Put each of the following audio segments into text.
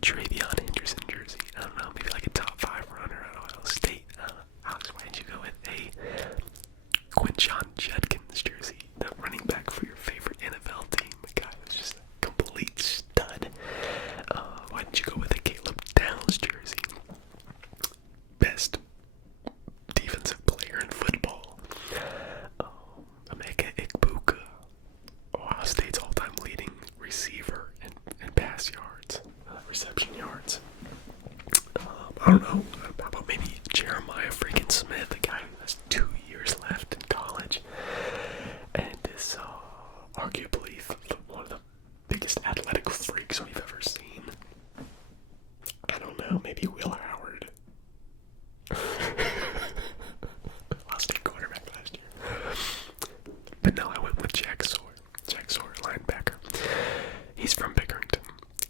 Travion Henderson jersey. I don't know, maybe like a top 5 runner at Ohio State. Alex, why didn't you go with a Quinshon Judkins jersey, the running back for your favorite NFL team? The guy was just a complete stud. Why didn't you go with a Caleb Downs jersey? Best defensive player in football. Emeka Ikbuka, Ohio State's all-time leading receiver and pass yards, reception yards. I don't know. How about maybe Jeremiah freaking Smith, the guy who has 2 years left in college, and is arguably one of the biggest athletic freaks we've ever seen. I don't know. Maybe Will Howard. Ohio State quarterback last year. But no, I went with Jack Sawyer. Jack Sawyer, linebacker. He's from Pickerington.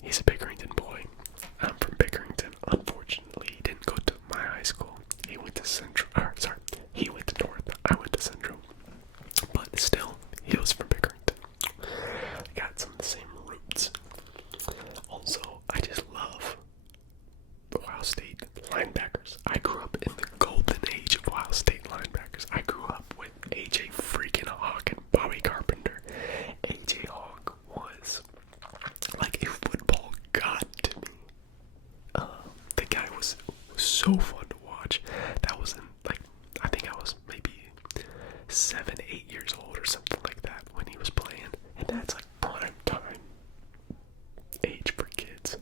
He's a Pickerington boy. I'm from Pickerington. Unfortunately, he didn't go to my high school. He went to Central. He went to North. I went to Central. But still, he was from Pickerington. Got some of the same roots. Also, I just love Ohio State linebackers. I grew up in the golden age of Ohio State linebackers. I grew up with A.J. freaking Hawk and Bobby Carpenter. A.J. Hawk was like a football god to me. The guy was so fun to watch. That was I think I was maybe 7, 8 years old or something like that when he was playing. And that's like prime time age for kids.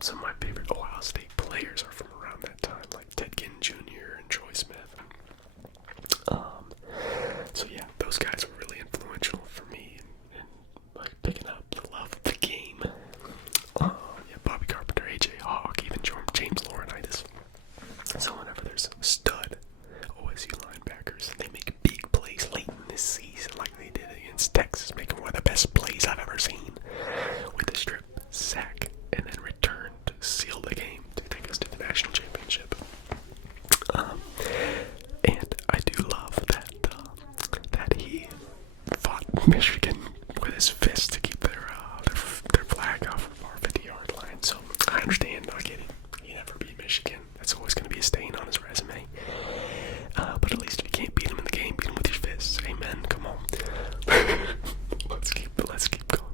Some of my favorite Ohio State players are from around that time, like Ted Ginn Jr. and Troy Smith. So yeah, those guys were really influential for me in like picking up the love of the game. Yeah, Bobby Carpenter, A.J. Hawk, even James Laurinaitis. So whenever there's a stud OSU linebackers, they make big plays late in this season, like they did against Texas, making one of the best plays I've ever seen with a strip sack and then return to seal the game to take us to the national championship. And I do love that he fought Michigan with his fist to keep their flag off of our 50-yard line. So I understand, I get it. He never beat Michigan. That's always going to be a stain on his resume. But at least if you can't beat him in the game, beat him with your fists. Amen. Come on. Let's keep going.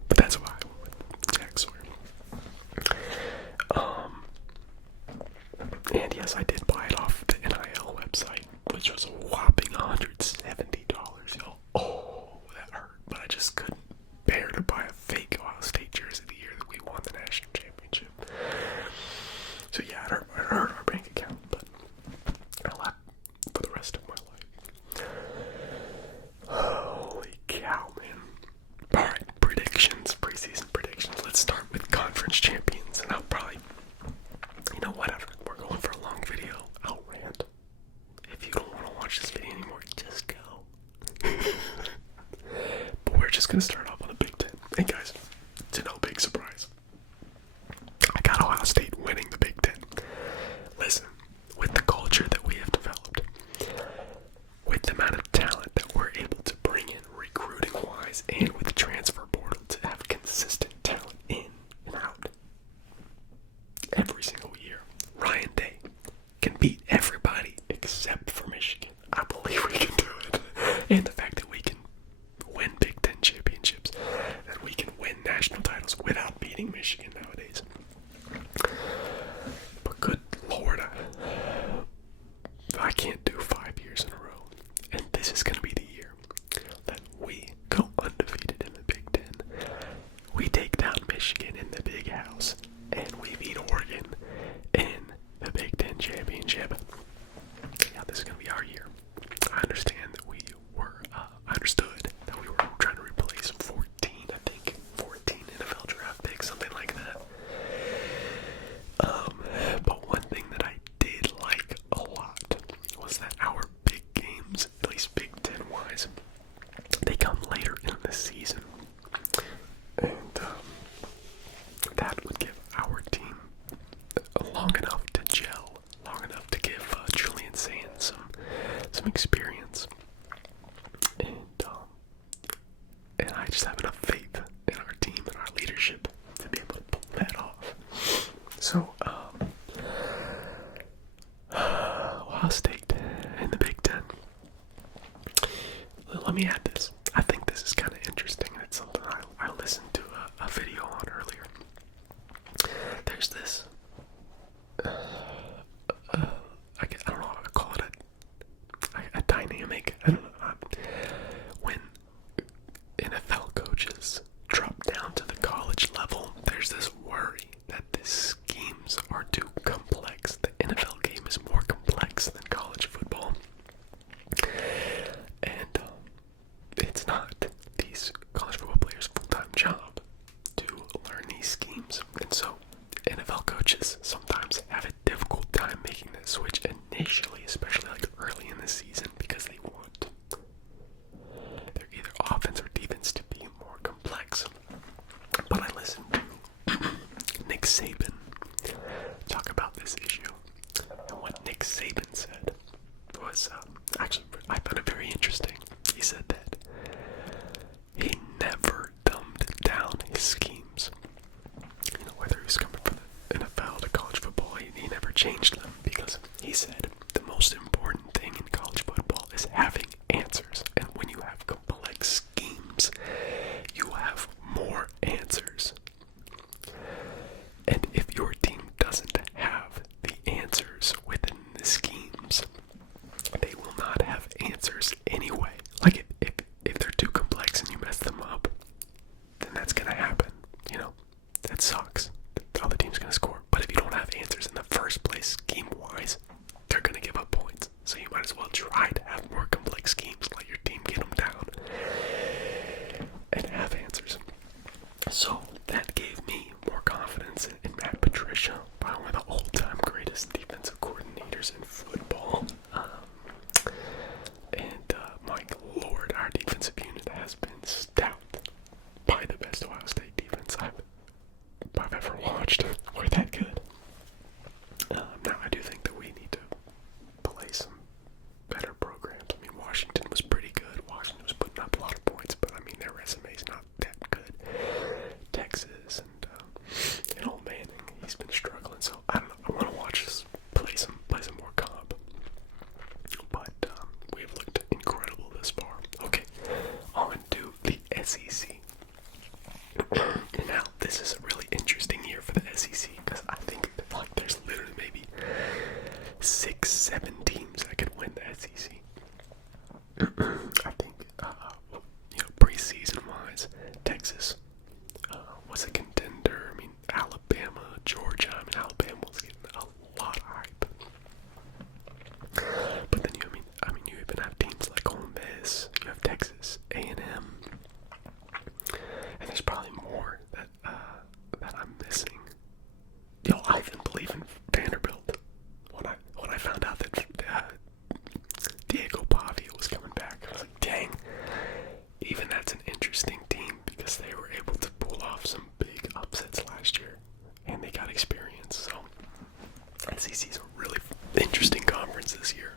But that's why I went with Jack Sawyer. And yes, I did buy it off the NIL website, which was a whopping $170, y'all. Oh, that hurt. But I just couldn't bear to buy a fake Ohio State jersey the year that we won the national championship. So yeah, it hurt our bank account, but I'll have for the rest of my life. Holy cow, man. Alright, predictions, preseason predictions. Let's start with conference champions, and I'll probably, whatever. We're going for a long video. I'll rant. If you don't want to watch this video anymore, just go. But we're just going to start off on the Big Ten. And guys, to no big surprise, I got Ohio State winning the Big Ten. Listen, with the culture that we have developed, with the amount of talent that we're able to bring in recruiting-wise, and with the transfer portal to have consistent talent in and out, So, Ohio State in the Big Ten. Let me add this. I think this is kind of interesting, and it's something I listened to a video on earlier. There's this, I don't know how to call it, a dynamic, I don't know, when NFL coaches drop down to the college level, there's this worry that the schemes are too complex. The NFL game is more complex than college football. And it's not these college football players' full-time job to learn these schemes. And so NFL coaches sometimes have a difficult time making that switch initially, especially like early in the season, because they want their either offense or defense to be more complex. But I listened to Nick Saban talk about this issue, and what Nick Saban said was actually, I found it very interesting. He said that he never dumbed down his schemes. You know, whether he was coming from the NFL to college football, he never changed them, because he said the most important thing in college football is having answers. And when you have complex schemes, you have more answers. And if your team doesn't have the answers within the schemes, they will not have answers anyway. Like if they're too complex and you mess them up, then that's gonna happen. You know, that sucks. The other team's gonna score. But if you don't have answers in the first place, scheme-wise, they're gonna give up points. So you might as well try to have more complex schemes, let your team get them down, and have answers. So that gave me more confidence in Matt Patricia, probably one of the all-time greatest defensive coordinators in football. My lord, our defensive unit has been stout. Probably the best Ohio State defense I've ever watched. We're that good. Now, I do think that we need to play some better programs. I mean, Washington was pretty good. Washington was putting up a lot of points, but I mean, their resume's not that good. Texas and old Manning, he's been struggling. So I don't know. I want to watch us play some more comp. But we've looked incredible this far. Okay, on to the SEC. And now this is a really interesting year for the SEC, because I think like there's literally maybe 6-7 teams that could win the SEC. I think you know, preseason wise, Texas was a contender. I mean, Alabama, Georgia. I mean, Alabama was getting a lot of hype. But then you even have teams like Ole Miss. You have Texas A&M, and there's probably more that I'm missing. Yo, I even believe in Vanderbilt. When I found out that Diego Pavia was coming back, I was like, dang. Even that's an interesting team, because they were able to pull off some big upsets last year, and they got experience. So SEC is a really interesting conference this year.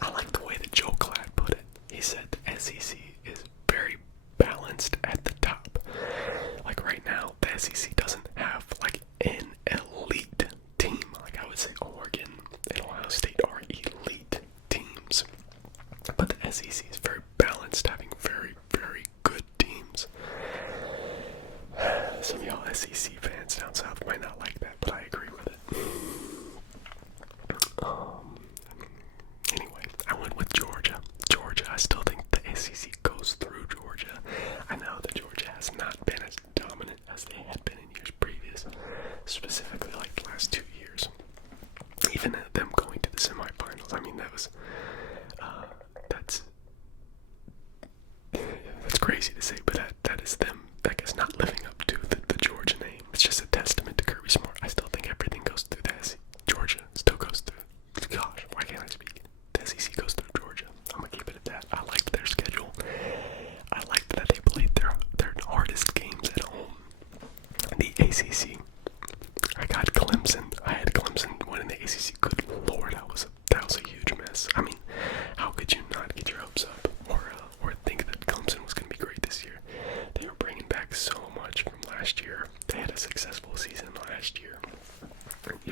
I like the way that Joe Klatt put it. He said the SEC is very balanced at the top. Like right now, the SEC doesn't have like an elite team. Like I would say Oregon and Ohio State are elite teams. But the SEC is very balanced, having very, very good teams. Some of y'all SEC fans down south might not like that, but I agree with it. Anyway, I went with Georgia. I still think the SEC goes through Georgia. I know that Georgia has not been as dominant as they had been in years previous, specifically like the last 2 years. Even them going to the semifinals, I mean, that's crazy to say, but that is them, I guess, not living up to the Georgia name. It's just a testament to Kirby Smart. I still think everything goes through the SEC. Georgia still goes through. Gosh, why can't I speak? The SEC goes through Georgia. I'm gonna keep it at that. I liked their schedule. I liked that they played their hardest games at home. The ACC. I got Clemson. I had Clemson winning the ACC. Good lord, that was a huge mess. I mean,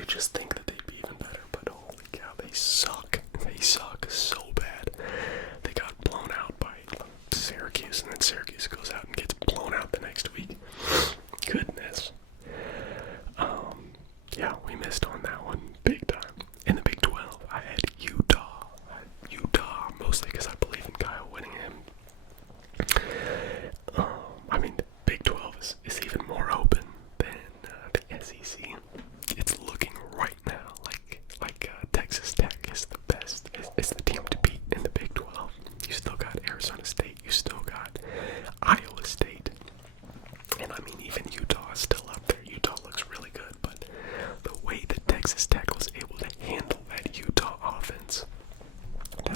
you just think that they'd be even better, but holy cow, they suck. They suck so bad. They got blown out by Syracuse, and then Syracuse goes out and gets blown out the next week. Goodness. Yeah, we missed on that one big time. In the Big 12, I had Utah. Mostly because I believe in Kyle Whittingham. I mean, the Big 12 is even more open than the SEC. It's looking right now like Texas Tech is the best. It's the team to beat in the Big 12. You still got Arizona State. You still got Iowa State. And I mean, even Utah is still up there. Utah looks really good, but the way that Texas Tech was able to handle that Utah offense,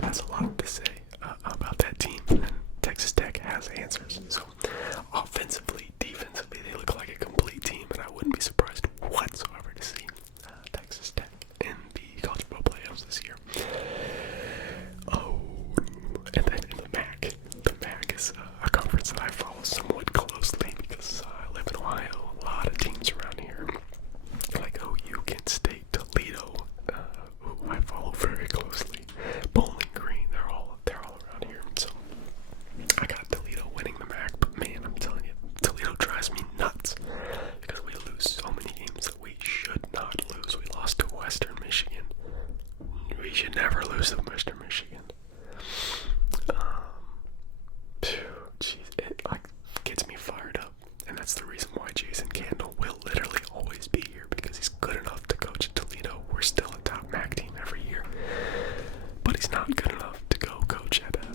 that's a lot to say about that team. And Texas Tech has answers. So offensively, defensively, they look like a complete team, and I wouldn't be surprised whatsoever to see Texas Tech in the College Football playoffs this year. Oh, and then in the MAC. The MAC is a conference that I follow somewhat closely because I live in Ohio. A lot of teams around here, like OU, Kent State, Toledo, who I follow very closely. Bowling Green, they're all around here. So I got Toledo winning the MAC, but man, I'm telling you, Toledo drives me nuts because we lose so many games that we should not lose. We lost to Western Michigan. We should never lose to Western Michigan. Jeez, it like gets me fired up, and that's the reason why Jason Candle will literally always be here, because he's good enough to coach at Toledo. We're still a top MAC team every year, but he's not good enough to go coach at a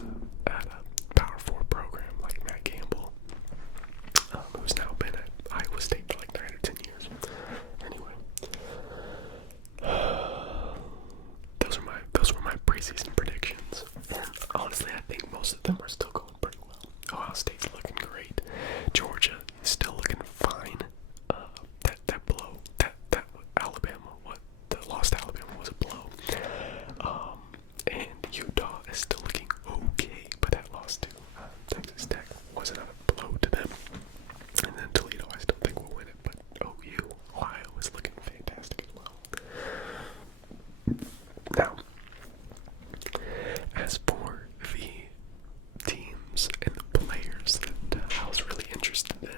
Power 4 program like Matt Campbell, who's now been at Iowa State for like 9 or 10 years. Anyway, those were my preseason predictions. And honestly, I think most of them are still going pretty well. Ohio State's looking great. Georgia is still looking fine. That blow, that Alabama, the lost Alabama was a blow. And Utah is still looking okay, but that loss to Texas Tech wasn't a blow to them. And then Toledo, I still think will win it, but Ohio is looking fantastic as well. Now, as for the teams and the players that I was really interested in,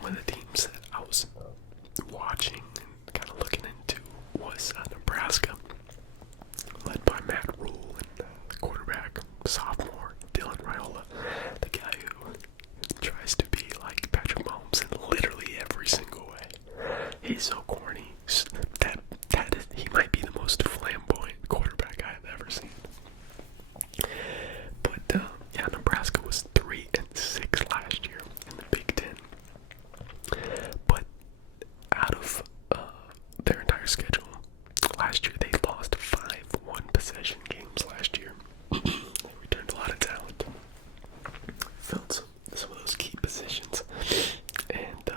one of the teams that I was watching and kind of looking into was Nebraska, led by Matt Rule and quarterback, sophomore Dylan Raiola, the guy who tries to be like Patrick Mahomes in literally every single way. He's so corny. He might be the most flamboyant quarterback I have ever seen. But Nebraska was 3-6 last year in the Big Ten. But out of their entire schedule, last year they lost 5 one-possession games last year. They returned a lot of talent, filled some of those key positions, and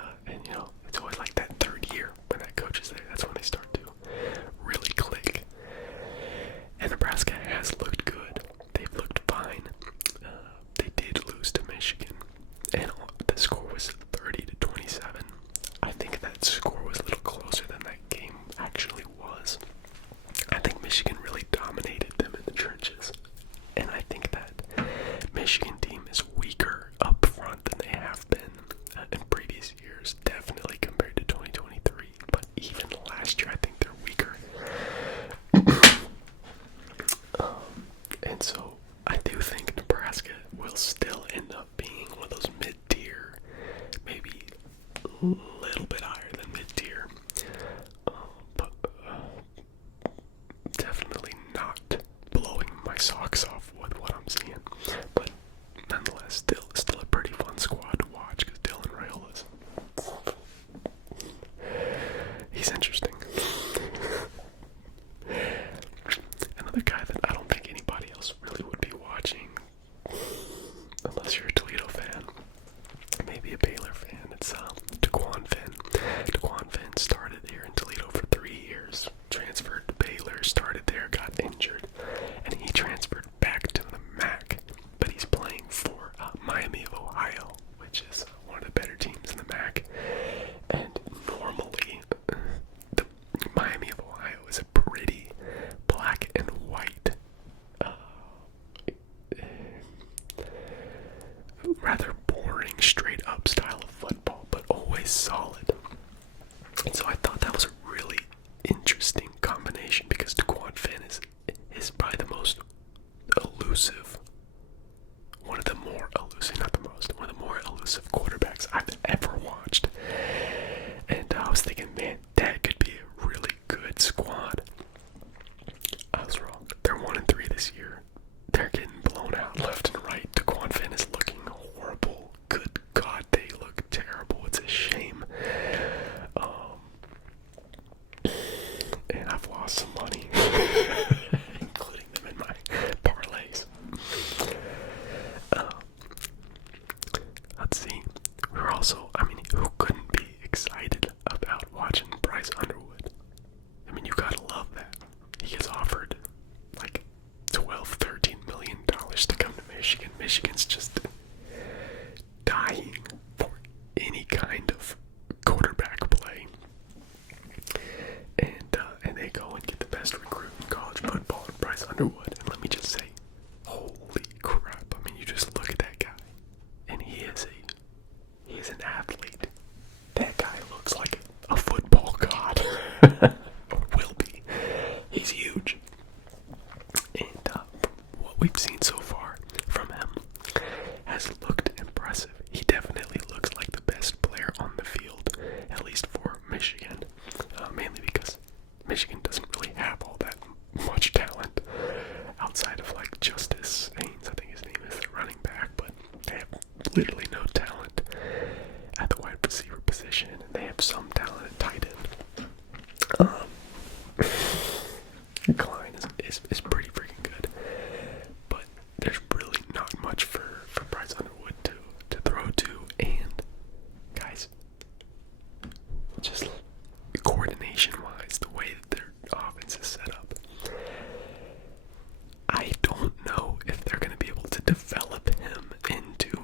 it's always like that third year when that coach is there. That's when they start to really click. And Nebraska has looked good. They've looked fine. They did lose to Michigan, and the score was 30-27. I think that score was a little closer than that game actually was. I think Michigan really dominated them in the trenches, and I think that Michigan team is weaker up front than they have been in previous years, definitely compared to 2023, but even last year I think they're weaker. And so I do think Nebraska will still end up being one of those mid-tier, maybe a little bit higher than mid-tier, but definitely not blowing my socks off with what I'm seeing. But nonetheless, still a pretty fun squad to watch because Dylan Raiola's he's interesting. Another guy that I don't think anybody else really would be watching, unless you're a Toledo fan, maybe a Baylor fan, it's DeQuan Finn. DeQuan Finn started here in Toledo for 3 years, transferred to Baylor, started there, got injured, and he transferred back to the MAC, but he's playing for Miami of Ohio, which is one of the better teams in the MAC. athlete. That guy looks like a football god. Or will be. He's huge. And what we've seen so far from him has looked impressive. He definitely looks like the best player on the field, at least for Michigan. Mainly because Michigan doesn't really have all that much talent outside of like Justice Haynes, I think his name is, their running back, but they have literally no talent at the wide receiver position, and they have some talent at tight end. Klein is pretty freaking good, but there's really not much for Bryce Underwood to throw to, and guys, just coordination-wise, the way that their offense is set up, I don't know if they're going to be able to develop him into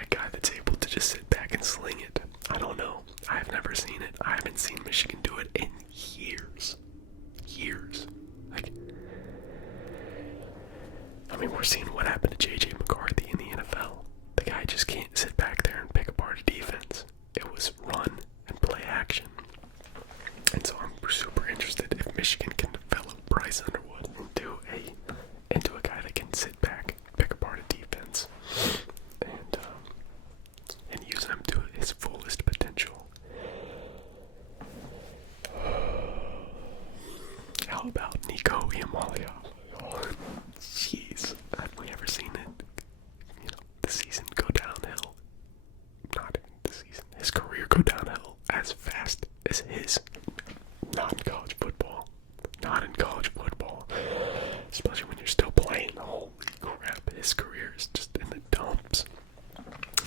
a guy that's able to just sit back and sling it. I don't know. I've never seen it. I haven't seen Michigan do it in years. Years. Like, I mean, we're seeing what happened to J.J. McCarthy in the NFL. The guy just can't sit back there and pick apart a defense. It was run and play action. And so I'm super interested if Michigan can develop Bryce Underwood into a guy that can sit back, pick apart a defense, and use him to his fullest potential. How about Nico Iamaleava? Oh, jeez, have we ever seen it? You know, the season go downhill. Not the season, his career go downhill as fast as his. Not in college football. Not in college football. Especially when you're still playing. Holy crap, his career is just in the dumps.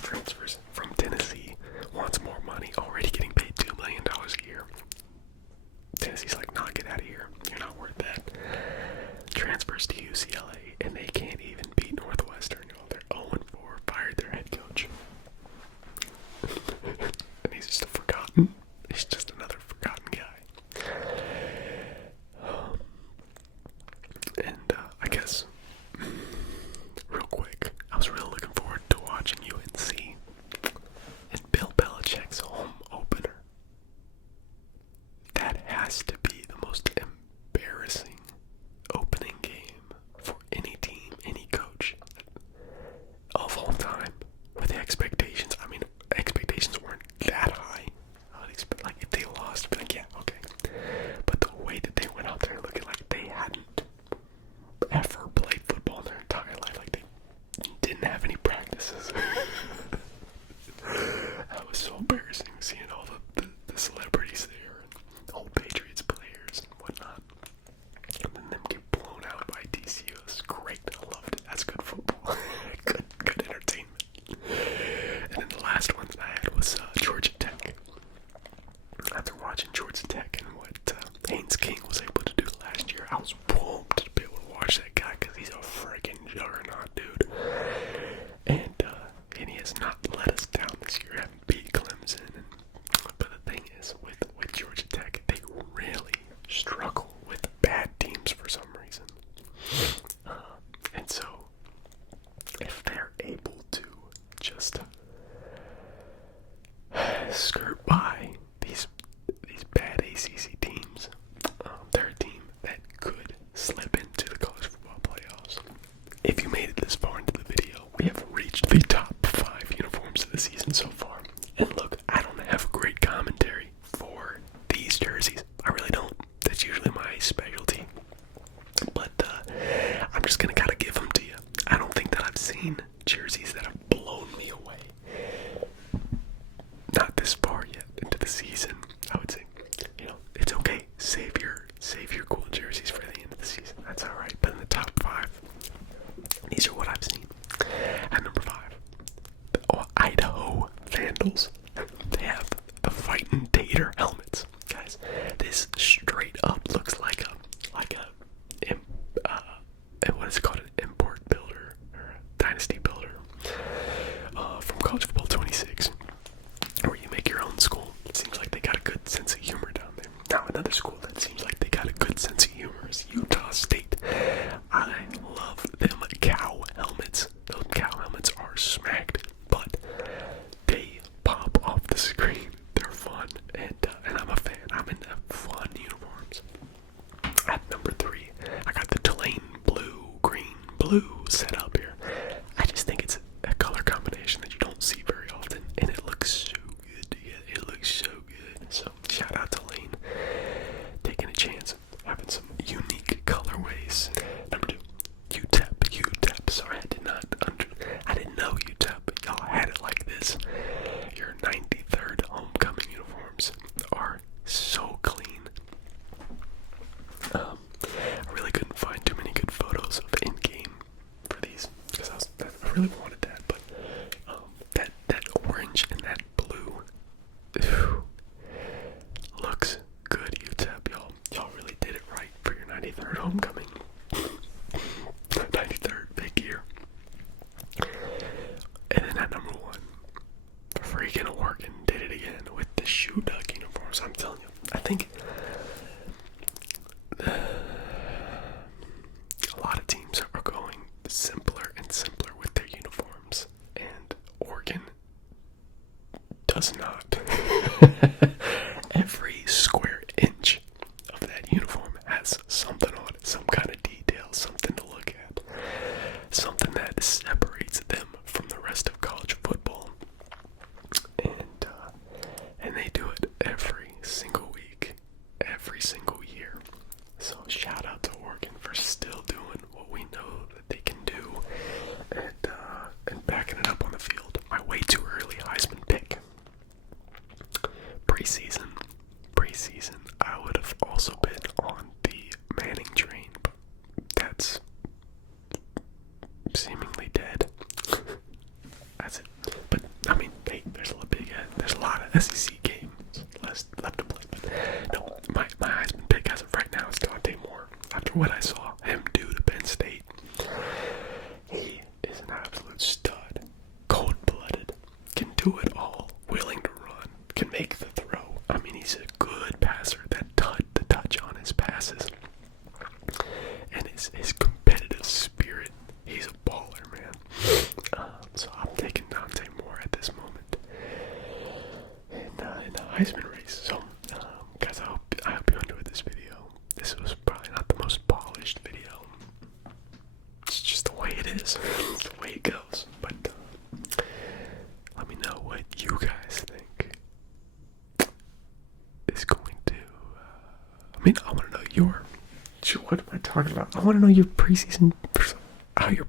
Transfers from Tennessee, wants more money, already getting paid $2 million a year. Tennessee's like, nah, get out of here. You're not worth that. Transfers to UCLA, and they can't even beat Northwestern. You know, they're 0-4, fired their head coach. And he's just forgotten. He's just another forgotten guy. I guess, real quick, I was really looking forward to watching UNC and Bill Belichick's home opener. That has to be the most embarrassing opening game for any team, any coach of all time. With the expectations, I mean, expectations weren't that high. I would expect, like, if they lost, I'd be like, yeah, okay. But the way that they went out there looking like they hadn't ever played football in their entire life, like they didn't have any practices. That was so embarrassing, seeing all the celebrities there, and old Patriots players and whatnot, and then them get blown out by TCU. It was great. I loved it. That's good football. good entertainment. And then the last one that I had was Georgia Tech. After watching Georgia Tech and what Haynes King was able to do last year, I was pumped to be able to watch that guy because he's a freaking juggernaut, dude. And he has not let us down this year. Haven't beat Clemson. But the thing is, with Georgia Tech, they really struggle with bad teams for some reason. And so, if they're able to just skirt by these bad ACC teams, they're a team that could slip into the college football playoffs. If you made it this far into the video, we have reached the top 5 uniforms of the season so far. And look, I don't have great commentary for these jerseys. I really don't. That's usually my specialty. But I'm just gonna gotta give them to you. I don't think that I've seen jerseys that have blown me away. Not this far yet into the season. I would say, you know, it's okay. Save your cool jerseys for the end of the season. That's alright. But in the top 5, these are what I've seen. At number 5, the Idaho Vandals. They have the Fightin' Tater helmets. Guys, this straight up looks like a what is it called? An import builder or a dynasty builder from College Football 26, where you make your own school. It seems like they got a good sense of humor down there. Now, another school that seems like they got a good sense of humor is Utah State. I love them cow helmets. Those cow helmets are smacked, but they pop shoe dug uniforms. I'm telling you, I think a lot of teams are going simpler and simpler with their uniforms, and Oregon does not. Every square inch of that uniform has something on it, some kind of detail, something to look at, something that separates them from the rest of college football. And they do it every single week, every single year. So shout out to Oregon for still doing what we know that they can do, and backing it up on the field. My way too early Heisman pick. Preseason, I would have also been on the Manning train, but that's seemingly dead. That's it. But I mean, hey, there's a lot of SEC games left to play. But no, my Heisman pick as of right now is Dante Moore. After what I saw him do to Penn State, he is an absolute stud, cold-blooded, can do it all, willing to run, can make the throw. I mean, he's a good passer. The touch on his passes, and his competitive spirit. He's a baller, man. So I'm taking Dante Moore at this moment in the Heisman race. So, guys, I hope you enjoyed this video. This was probably not the most polished video. It's just the way it is. It's the way it goes. But let me know what you guys think is going to. I want to know what am I talking about? I want to know your preseason, how your